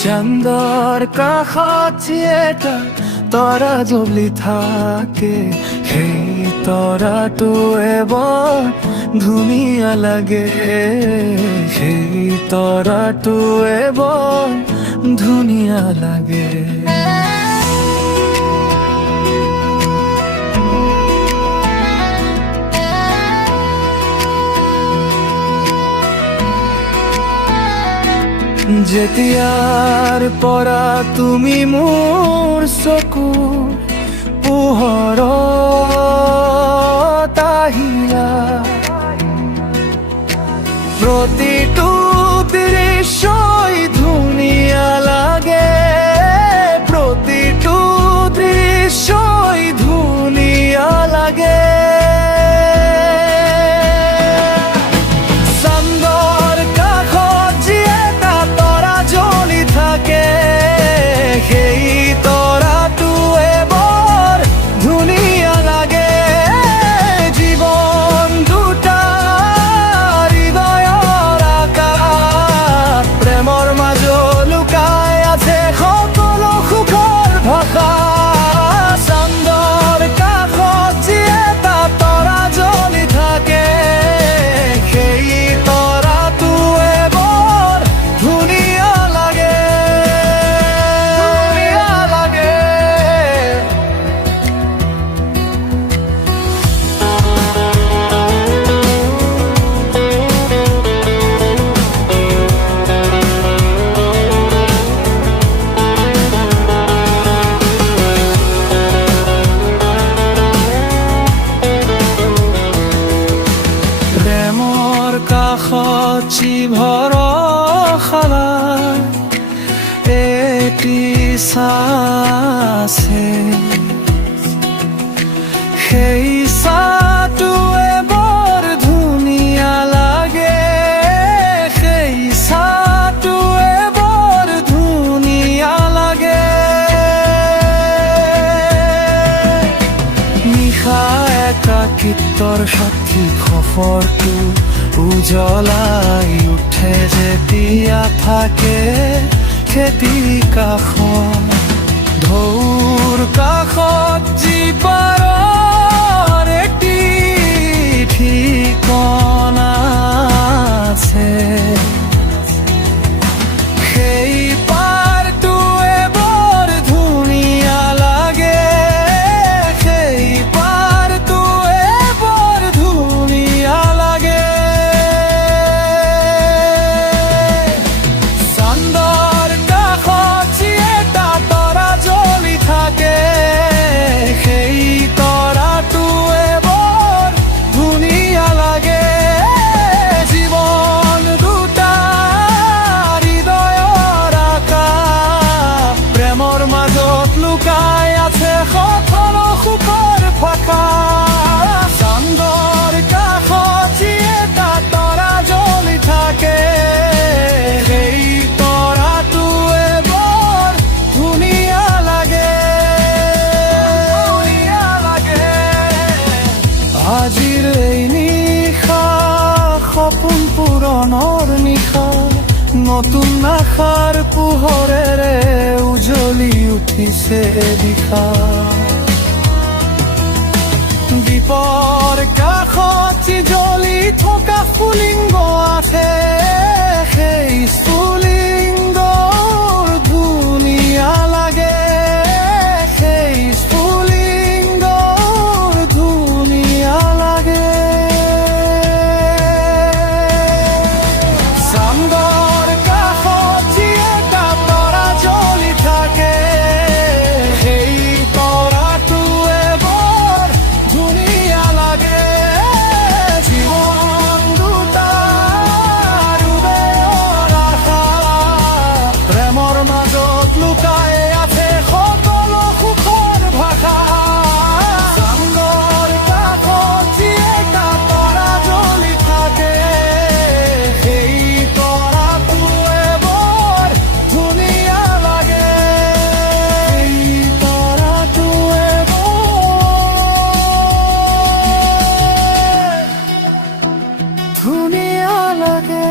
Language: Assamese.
চান্দৰ কাষত এটা তৰা জ্বলি থাকে, সেই তৰাটোৱে বৰ ধুনীয়া লাগে, সেই তৰাটোৱে বৰ ধুনীয়া লাগে। যেতিয়াৰ পৰা তুমি মোৰ চকুৰ পোহৰত আহিলা, প্ৰতিটো দৃশ্যই ধুনীয়া লাগে, প্ৰতিটো দৃশ্যই ধুনীয়া লাগে। সেই তৰাটোৱে বৰ ধুনীয়া লাগে, জীৱন দুটা হৃদয়ৰ আকাশ, প্ৰেমৰ মাজত লুকাই আছে সকলো সুখৰ ভাষা। চান্দৰ কাষত যি এটা তৰা জ্বলি থাকে, সেই তৰাটোৱে বৰ ধুনীয়া লাগে। প্ৰেমৰ কাষত যি ভৰসা এটি আছে, সেই চাহটোৱে বৰ ধুনীয়া লাগে, সেই চাহটোৱে বৰ ধুনীয়া লাগে। নিশা একাকিত্বৰ সাথী সফৰটো উজ্বলাই উঠে যেতিয়া থাকে খেতি কাষত, ঢৌৰ কাষত যি পাৰৰ এটি ঠিকনা আছে, সেই পাৰটোৱে বৰ ধুনীয়া লাগে, সেই পাৰটোৱে বৰ ধুনীয়া লাগে। চান্দৰ কাষত যি এটা তৰা জ্বলি থাকে, সেই তৰাটোৱে বৰ ধুনীয়া লাগে, জীৱন দুটা হৃদয়ৰ আকাশ, প্ৰেমৰ মাজত লুকাই আছে সকলো সুখৰ ভাষা। চান্দৰ কাষত যি এটা তৰা জ্বলি থাকে, সেই তৰাটোৱে বৰ ধুনীয়া লাগে, ধুনীয়া লাগে। আজিৰ এই নিশা সপোন পূৰণৰ নিশা, নতুন আশাৰ পোহৰেৰে উজ্বলি উঠিছে দিশা। দ্বীপৰ কাষত যি জ্বলি থকা স্ফুলিংগ আছে, সেই স্ফুলিংগ ধুনীয়া লাগে, সেই স্ফুলিংগ ধুনীয়া লাগে। চান্দৰ কাষত যি এটা তৰা জ্বলি থাকে, সেই তৰাটোৱে বৰ ধুনীয়া লাগে, জীৱন দুটা হৃদয়ৰ আশা, প্ৰেমৰ মাজত লুকাই আছে সকলো সুখৰ ভাষা। চান্দৰ কাষত যি এটা তৰা জ্বলি থাকে, সেই তৰাটোৱে বৰ ধুনীয়া লাগে, সেই তৰাটোৱে বৰ ধুনীয়া লাগে।